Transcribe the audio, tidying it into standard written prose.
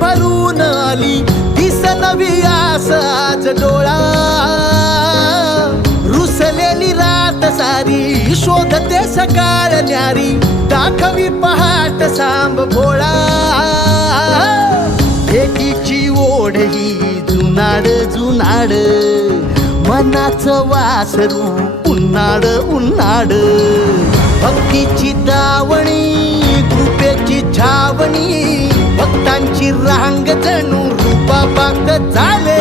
भरून आली दिस नवी आस आज डोळा रुसलेली रात सारी शोधते सकाळ न्यारी दाखवी पहाट सांब भोळा भेटीची ओढ ही जुनाड जुनाड मनाचं वासरू उन्हाड उन्हाड भक्तीची दावणी कृपेची छावणी भक्तांची रांग जणू रूपाबाग झाले